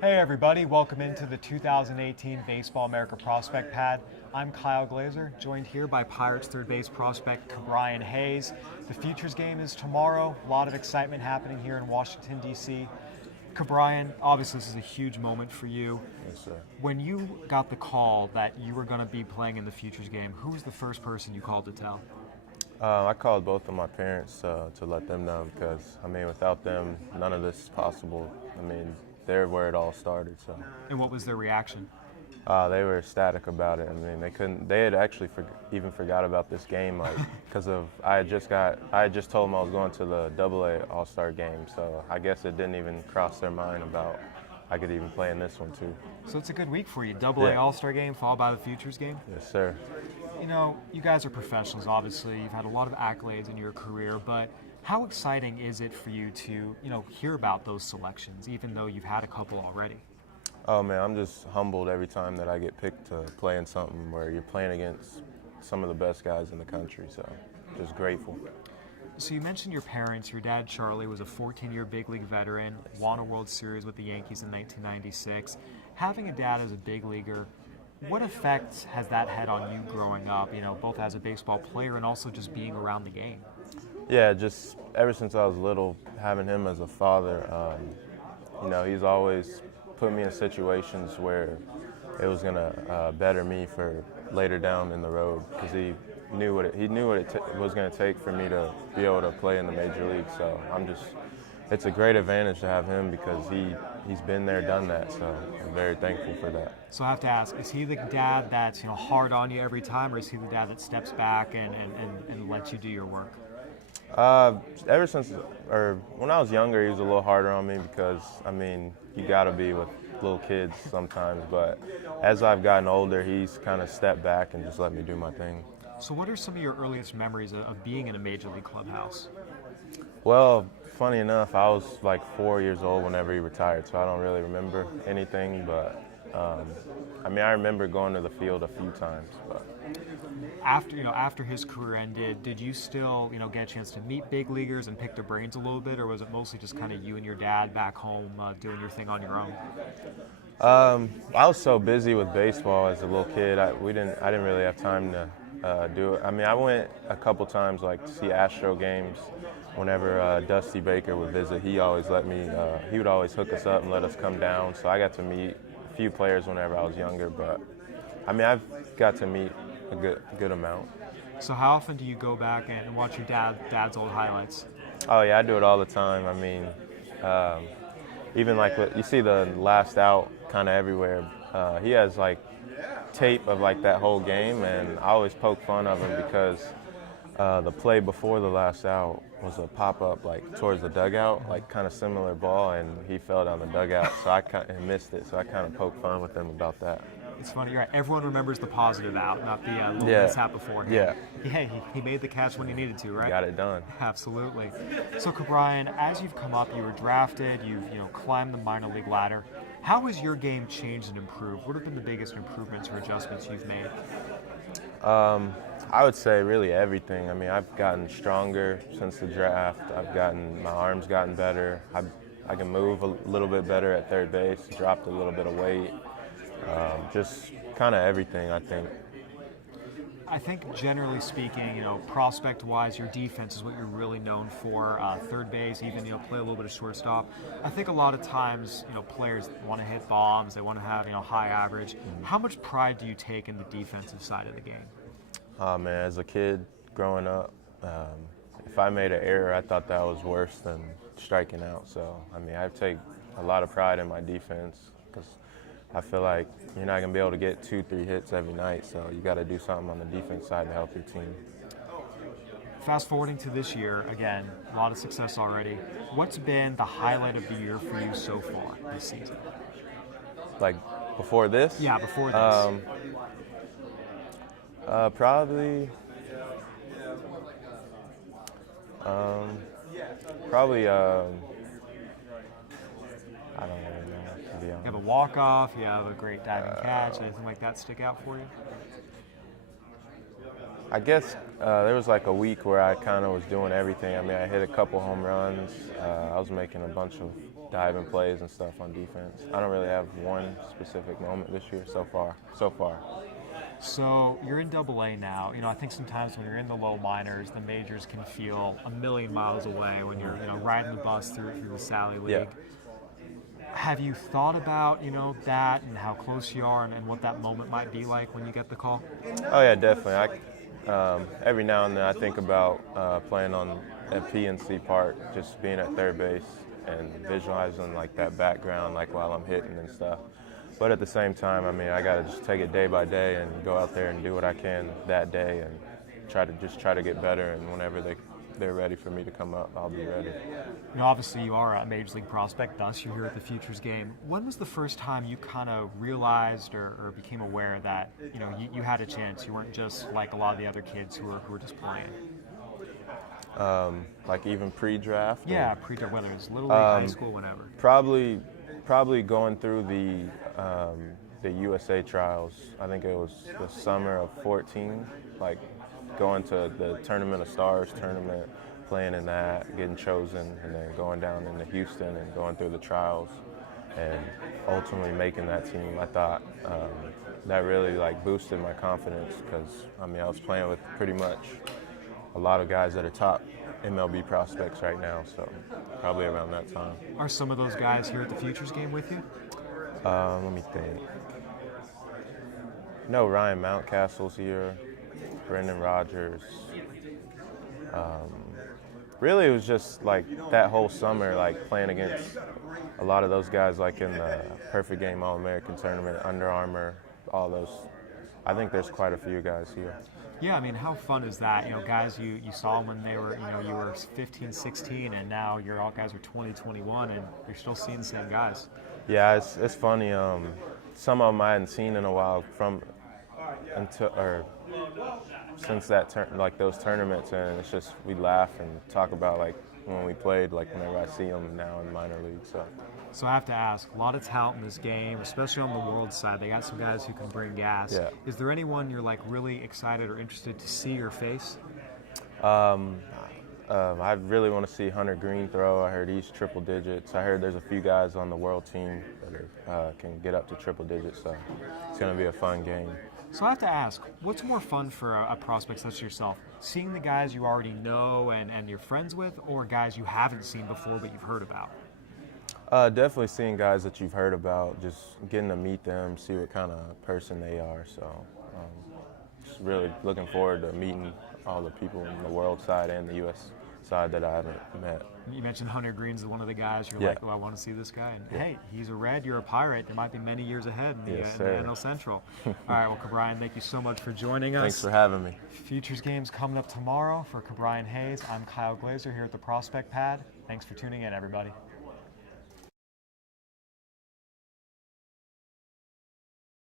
Hey everybody, welcome into the 2018 Baseball America Prospect Pad. I'm Kyle Glaser, joined here by Pirates third base prospect Brian Hayes. The Futures game is tomorrow. A lot of excitement happening here in Washington, D.C. Brian, obviously this is a huge moment for you. Yes, sir. When you got the call that you were going to be playing in the Futures game, who was the first person you called to tell? I called both of my parents to let them know because, without them, none of this is possible. They're where it all started. So. And what was their reaction? They were ecstatic about it. They had actually even forgot about this game, because I had just told them I was going to the AA All-Star game. So I guess it didn't even cross their mind about I could even play in this one too. So it's a good week for you. AA All-Star game followed by the Futures game. Yes, sir. You know, you guys are professionals, obviously. You've had a lot of accolades in your career, but how exciting is it for you to, hear about those selections, even though you've had a couple already? Oh, man, I'm just humbled every time that I get picked to play in something where you're playing against some of the best guys in the country, so just grateful. So you mentioned your parents. Your dad, Charlie, was a 14-year big league veteran, won a World Series with the Yankees in 1996. Having a dad as a big leaguer, what effect has that had on you growing up, both as a baseball player and also just being around the game? Yeah, just ever since I was little, having him as a father, he's always put me in situations where it was going to better me for later down in the road because he knew what it was going to take for me to be able to play in the major league. So it's a great advantage to have him because he's been there, done that. So I'm very thankful for that. So I have to ask, is he the dad that's hard on you every time, or is he the dad that steps back and lets you do your work? Ever since, when I was younger, he was a little harder on me because, you got to be with little kids sometimes. But as I've gotten older, he's kind of stepped back and just let me do my thing. So what are some of your earliest memories of being in a major league clubhouse? Well, funny enough, I was like 4 years old whenever he retired, so I don't really remember anything. But, I remember going to the field a few times. But. After his career ended, did you still, get a chance to meet big leaguers and pick their brains a little bit, or was it mostly just kind of you and your dad back home doing your thing on your own? I was so busy with baseball as a little kid. I didn't really have time to do it. I went a couple times, to see Astro games. Whenever Dusty Baker would visit, he always he would always hook us up and let us come down. So I got to meet a few players whenever I was younger. But I've got to meet a good amount. So how often do you go back and watch your dad's old highlights? Oh yeah, I do it all the time. Even you see the last out kind of everywhere. He has tape of that whole game, and I always poke fun of him because the play before the last out was a pop-up towards the dugout, kind of similar ball, and he fell down the dugout, so I kind of missed it. So I kind of poked fun with him about that. It's funny, you're right. Everyone remembers the positive out, not the little mishap beforehand. Yeah. Hey, he made the catch when he needed to, right? Got it done. Absolutely. So, Brian, as you've come up, you were drafted, you've climbed the minor league ladder. How has your game changed and improved? What have been the biggest improvements or adjustments you've made? I would say really everything. I've gotten stronger since the draft. My arm's gotten better. I can move a little bit better at third base, dropped a little bit of weight. Just kind of everything, I think. I think generally speaking, prospect-wise, your defense is what you're really known for. Third base, even play a little bit of shortstop. I think a lot of times, players want to hit bombs. They want to have high average. Mm-hmm. How much pride do you take in the defensive side of the game? Oh man, as a kid growing up, if I made an error, I thought that was worse than striking out. So I take a lot of pride in my defense because I feel like you're not going to be able to get 2-3 hits every night, so you got to do something on the defense side to help your team. Fast forwarding to this year, again, a lot of success already. What's been the highlight of the year for you so far this season? Before this? Yeah, before this. Probably, I don't really know, to be honest. You have a walk-off, you have a great diving catch, anything like that stick out for you? I guess there was like a week where I kind of was doing everything. I mean, I hit a couple home runs. I was making a bunch of diving plays and stuff on defense. I don't really have one specific moment this year so far. So you're in AA now. I think sometimes when you're in the low minors, the majors can feel a million miles away when you're riding the bus through the Sally League. Yeah. Have you thought about that and how close you are and what that moment might be like when you get the call? Oh yeah, definitely. Every now and then I think about playing on a PNC part, just being at third base and visualizing like that background, like while I'm hitting and stuff. But at the same time, I mean, I gotta just take it day by day and go out there and do what I can that day and try to get better. And whenever they're ready for me to come up, I'll be ready. Obviously you are a major league prospect, thus you're here at the Futures game. When was the first time you kind of realized or became aware that you had a chance? You weren't just like a lot of the other kids who were just playing. Like even pre-draft. Yeah, pre-draft, whether it's little league, high school, whenever. Probably going through the USA trials. I think it was the summer of 14. Like going to the Tournament of Stars tournament, playing in that, getting chosen, and then going down into Houston and going through the trials, and ultimately making that team. I thought that really like boosted my confidence because I was playing with pretty much a lot of guys that are top MLB prospects right now, so probably around that time. Are some of those guys here at the Futures game with you? Let me think. No, Ryan Mountcastle's here, Brendan Rodgers. Really, it was just like that whole summer, like playing against a lot of those guys, like in the Perfect Game All-American tournament, Under Armour, all those. I think there's quite a few guys here. Yeah, I mean, how fun is that? Guys you saw when they were, you were 15, 16, and now all guys are 20, 21, and you're still seeing the same guys. Yeah, it's funny. Some of them I hadn't seen in a while since that like those tournaments, and it's just we laugh and talk about like when we played, like whenever I see them now in minor league. So I have to ask, a lot of talent in this game, especially on the world side. They got some guys who can bring gas. Yeah. Is there anyone you're like really excited or interested to see or face? I really want to see Hunter Green throw. I heard he's triple digits. I heard there's a few guys on the world team that can get up to triple digits, so it's going to be a fun game. So I have to ask, what's more fun for a prospect such as yourself? Seeing the guys you already know and you're friends with, or guys you haven't seen before but you've heard about? Definitely seeing guys that you've heard about, just getting to meet them, see what kind of person they are. So just really looking forward to meeting all the people in the world side and the U.S. side that I haven't met. You mentioned Hunter Green's one of the guys. You're like, oh, I want to see this guy. And hey, he's a Red, you're a Pirate. There might be many years ahead in the NL Central. All right, well, Brian, thank you so much for joining us. Thanks for having me. Futures games coming up tomorrow. For Brian Hayes, I'm Kyle Glaser here at the Prospect Pad. Thanks for tuning in, everybody.